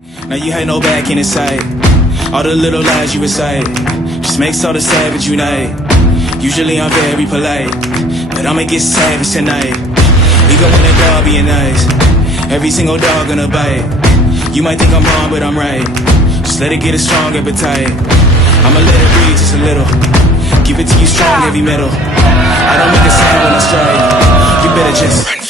Now you had no back in sight. All the little lies you recite just makes all the savage unite. Usually I'm very polite, but I'ma get savage tonight. Even when the dog being nice, every single dog gonna bite. You might think I'm wrong, but I'm right. Just let it get a strong appetite. I'ma let it breathe just a little. Give it to you strong, heavy metal. I don't make a sound when I strike. You better just run.